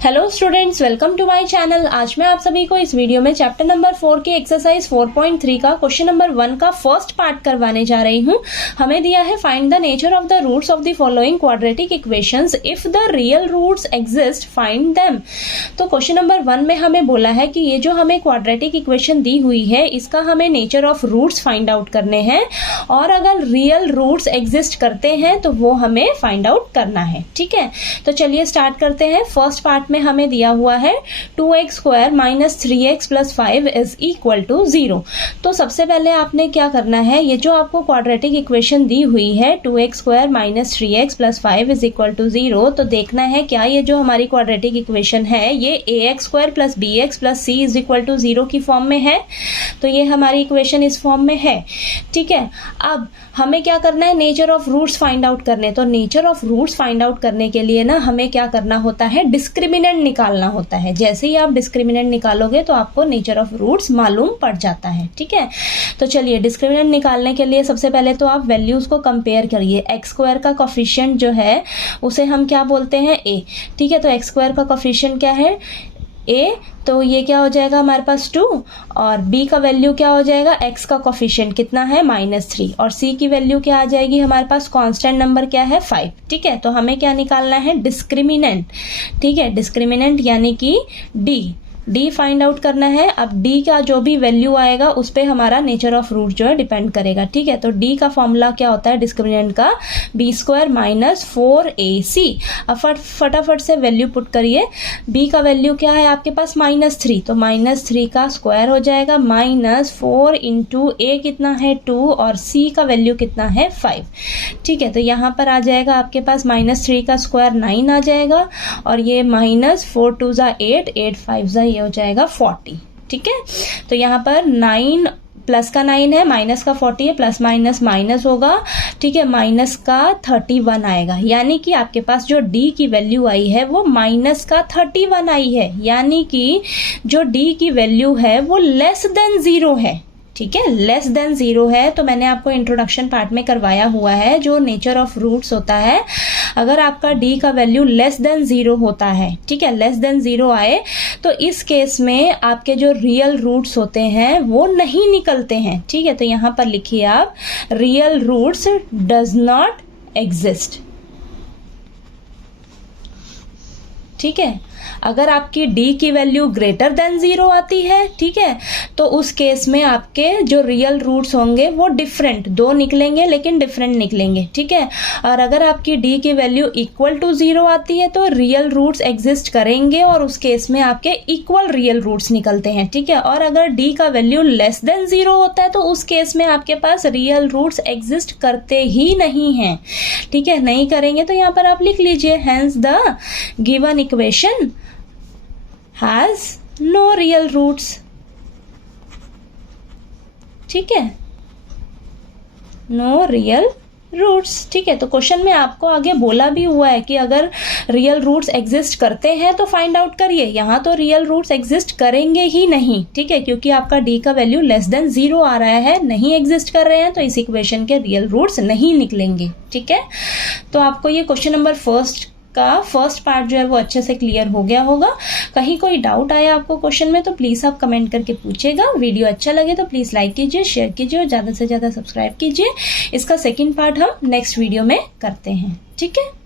Hello students, welcome to my channel. आज मैं आप सभी को इस वीडियो में चैप्टर नंबर 4 की एक्सरसाइज 4.3 का क्वेश्चन नंबर 1 का फर्स्ट पार्ट करवाने जा रही हूँ। हमें दिया है find the nature of the roots of the following quadratic equations, if the real roots exist find them. तो क्वेश्चन नंबर 1 में हमें बोला है कि ये जो हमें क्वाड्रेटिक इक्वेशन दी हुई है इसका हमें nature of roots find out करने हैं और अगर रियल रूट्स एग्जिस्ट करते हैं तो वो हमें फाइंड आउट करना है। ठीक है, तो चलिए स्टार्ट करते हैं। फर्स्ट पार्ट में हमें दिया हुआ है 2x square minus 3x plus 5 is equal to 0। तो सबसे पहले आपने क्या करना है, ये जो आपको क्वाड्रेटिक इक्वेशन दी हुई है 2x square minus 3x plus 5 is equal to 0, तो देखना है क्या ये जो हमारी क्वाड्रेटिक इक्वेशन है ये ax square plus bx plus c is equal to 0 की फॉर्म में है। तो ये हमारी इक्वेशन इस फॉर्म में है। ठीक है, अब हमें क्या करना है, nature of roots find out करने। तो nature of roots find out करने के लिए ना हमें क्या करना होता है, डिस्क्रिमिनेंट निकालना होता है। जैसे ही आप डिस्क्रिमिनेंट निकालोगे तो आपको नेचर ऑफ रूट्स मालूम पड़ जाता है। ठीक है, तो चलिए डिस्क्रिमिनेंट निकालने के लिए सबसे पहले तो आप वैल्यूज को कंपेयर करिए। एक्स स्क्वायर का कोफिशिएंट जो है उसे हम क्या बोलते हैं, ए। ठीक है, तो एक्स स्क्वायर का कोफिशिएंट क्या है, ए, तो ये क्या हो जाएगा हमारे पास 2 और b का वैल्यू क्या हो जाएगा, x का कोफिशिएंट कितना है -3 और c की वैल्यू क्या आ जाएगी हमारे पास, कांस्टेंट नंबर क्या है 5। ठीक है, तो हमें क्या निकालना है, डिस्क्रिमिनेंट। ठीक है, डिस्क्रिमिनेंट यानी कि डी फाइंड आउट करना है। अब डी का जो भी वैल्यू आएगा उस पे हमारा नेचर ऑफ रूट जो है डिपेंड करेगा। ठीक है, तो डी का फॉर्मूला क्या होता है डिस्क्रिमिनेंट का, बी स्क्वायर माइनस 4ac। अब फटाफट से वैल्यू पुट करिए। बी का वैल्यू क्या है आपके पास -3, तो -3 का स्क्वायर हो जाएगा -4 इंटू ए कितना है 2 और सी का वैल्यू कितना है 5। ठीक है, तो यहाँ पर आ जाएगा आपके पास -3 का स्क्वायर 9 आ जाएगा और ये -4 2 ज़ा 8 8 5 ज़ा हो जाएगा 40। ठीक है, तो यहाँ पर 9 प्लस का 9 है, माइनस का 40 है, प्लस माइनस माइनस होगा। ठीक है, माइनस का 31 आएगा, यानी कि आपके पास जो डी की वैल्यू आई है वो माइनस का 31 आई है, यानी कि जो डी की वैल्यू है वो लेस देन 0 है। ठीक है, लेस देन 0 है। तो मैंने आपको इंट्रोडक्शन पार्ट में करवाया हुआ है जो नेचर ऑफ रूट्स होता है, अगर आपका डी का वैल्यू लेस देन 0 होता है, ठीक है, लेस देन 0 आए तो इस केस में आपके जो रियल रूट्स होते हैं वो नहीं निकलते हैं। ठीक है, तो यहां पर लिखिए आप, real roots does not exist. ठीक है, अगर आपकी d की वैल्यू ग्रेटर देन 0 आती है, ठीक है, तो उस केस में आपके जो रियल रूट्स होंगे वो डिफरेंट, 2 निकलेंगे लेकिन डिफरेंट निकलेंगे। ठीक है, और अगर आपकी d की वैल्यू इक्वल टू 0 आती है तो रियल रूट्स एग्जिस्ट करेंगे और उस केस में आपके इक्वल रियल रूट्स निकलते हैं। ठीक है, और अगर d का वैल्यू लेस देन 0 होता है तो उस केस में आपके पास रियल रूट्स एग्जिस्ट करते ही नहीं हैं। ठीक है, नहीं करेंगे तो यहाँ पर आप लिख लीजिए, hence the given equation has no real roots। ठीक है, no real roots। ठीक है, तो क्वेश्चन में आपको आगे बोला भी हुआ है कि अगर रियल रूट्स एग्जिस्ट करते हैं तो फाइंड आउट करिए। यहाँ तो रियल रूट्स एग्जिस्ट करेंगे ही नहीं। ठीक है, क्योंकि आपका डी का वैल्यू लेस देन 0 आ रहा है, नहीं एग्जिस्ट कर रहे हैं, तो इस इक्वेशन के रियल रूट्स नहीं निकलेंगे। ठीक है, तो आपको ये क्वेश्चन नंबर फर्स्ट पार्ट जो है वो अच्छे से क्लियर हो गया होगा। कहीं कोई डाउट आया आपको क्वेश्चन में तो प्लीज आप कमेंट करके पूछेगा। वीडियो अच्छा लगे तो प्लीज लाइक कीजिए, शेयर कीजिए और ज्यादा से ज्यादा सब्सक्राइब कीजिए। इसका सेकंड पार्ट हम नेक्स्ट वीडियो में करते हैं। ठीक है।